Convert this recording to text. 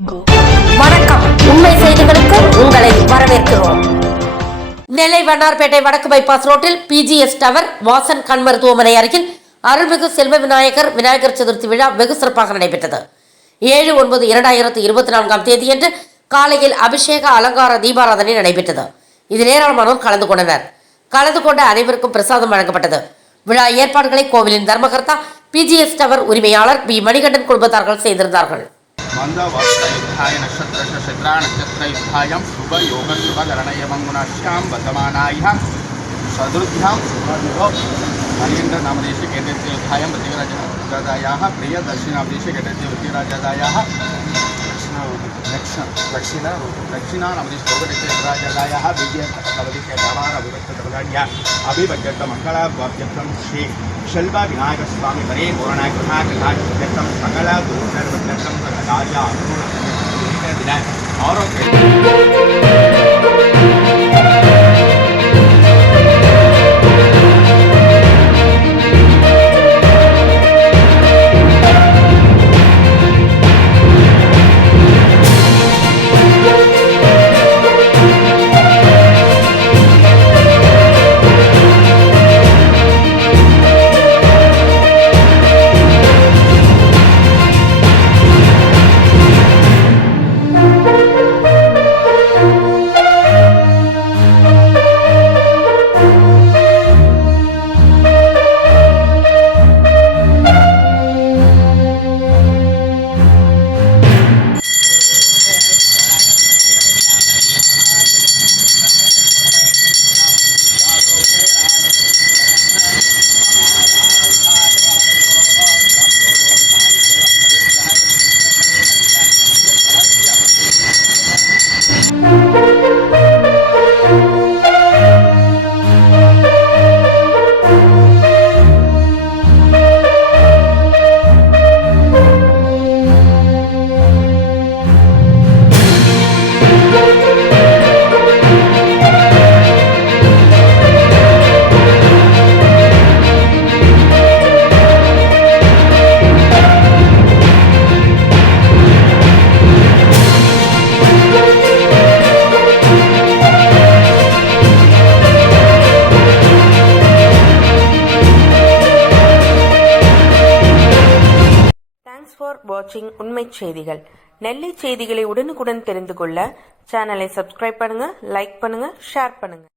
வணக்கம். உண்மை செய்திகளுக்கு உங்களை வரவேற்கிறோம். நெல்லை வண்ணார்பேட்டை வடக்கு பைபாஸ் ரோட்டில் பிஜிஎஸ் டவர் வாசன் கண் மருத்துவமனை அருகில் அருள்மிகு செல்வ விநாயகர் சதுர்த்தி விழா வெகு சிறப்பாக நடைபெற்றது. 7/9/2024 தேதியன்று காலையில் அபிஷேக அலங்கார தீபாராதனை நடைபெற்றது. இதில் ஏராளமானோர் கலந்து கொண்டனர். கலந்து கொண்ட அனைவருக்கும் பிரசாதம் வழங்கப்பட்டது. விழா ஏற்பாடுகளை கோவிலின் தர்மகர்த்தா பிஜிஎஸ் டவர் உரிமையாளர் பி மணிகண்டன் குடும்பத்தார்கள் செய்திருந்தார்கள். अभिभज्यत मंगलाभ्यर्थम श्री शल्वा विनायक स्वामी परे मोरणा गृहा कथाभ्यर्थम सकल दूरभ्यर्थम राजा दिन आरोग्य ஃபார் வாட்சிங் உண்மை செய்திகள். நெல்லை செய்திகளை உடனுக்குடன் தெரிந்து கொள்ள சேனலை சப்ஸ்கிரைப் பண்ணுங்க, லைக் பண்ணுங்க, ஷேர் பண்ணுங்க.